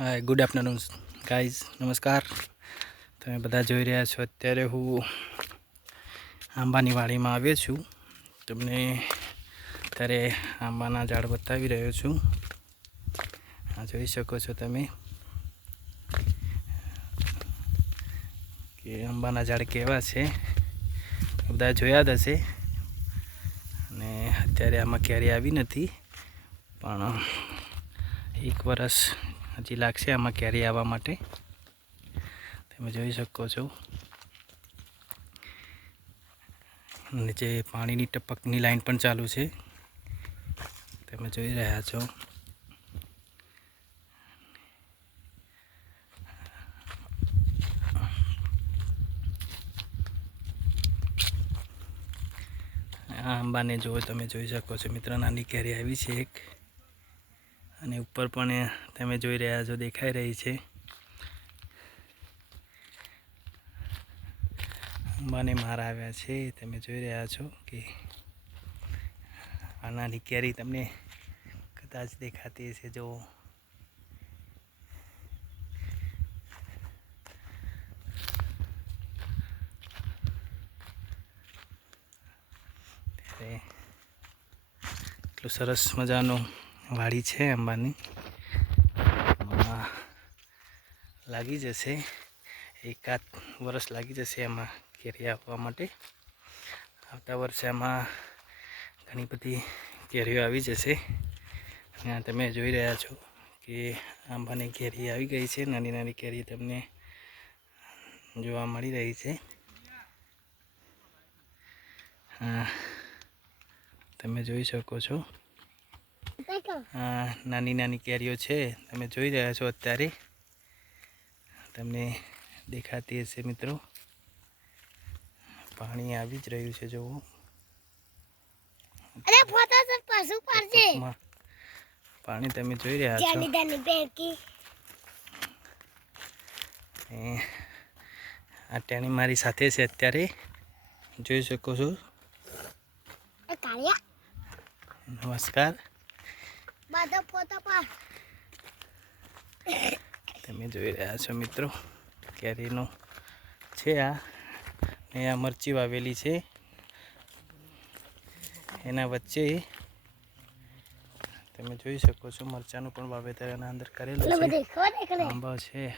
Hi good afternoon guys, નમસ્કાર. તમે બધા જોઈ રહ્યા છો અત્યારે હું આંબાની વાડીમાં આવ્યો છું. તમને અત્યારે આંબાના ઝાડ બતાવી રહ્યો છું. આ જોઈ શકો છો તમે કે આંબાના ઝાડ કેવા છે, બધા જોયા જ હશે. અને અત્યારે આમાં કેરી આવી નથી, પણ 1 વર્ષ હજી લાગશે આમાં કેરી આવવા માટે. તમે જોઈ શકો છો નીચે પાણીની ટપકની લાઈન પણ ચાલુ છે, તમે જોઈ રહ્યા છો. આ આંબાને જો તમે જોઈ શકો છો મિત્ર, નાની કેરી આવી છે એક, અને ઉપર પણ તમે જોઈ રહ્યા છો દેખાઈ રહી છે. આંબાને માર આવ્યા છે, તમે જોઈ રહ્યા છો કે આ નાની કેરી તમને કદાચ દેખાતી હશે. જો એટલું સરસ મજાનું વાડી છે આંબાની. લાગી જશે 1 વર્ષ લાગી જશે એમાં કેરી આવવા માટે. આવતા વર્ષે આમાં ઘણી બધી કેરીઓ આવી જશે. અને તમે જોઈ રહ્યા છો કે આંબાની કેરી આવી ગઈ છે. નાની નાની કેરી તમને જોવા મળી રહી છે. તમે જોઈ શકો છો નાની નાની કેરીઓ છે, તમે જોઈ રહ્યા છો. અત્યારે તમને દેખાતી હશે મિત્રો, પાણી આવી જ રહ્યું છે. જોવો પાણી તમે જોઈ રહ્યા છો. આ ટેણી મારી સાથે છે અત્યારે, જોઈ શકો છો. નમસ્કાર. તમે જોઈ રહ્યા છો મિત્રો, કેરીનો છે આ, ને આ મરચી વાવેલી છે. એના વચ્ચે તમે જોઈ શકો છો મરચાનું પણ વાવેતર એના અંદર કરેલું છે. આંબા છે.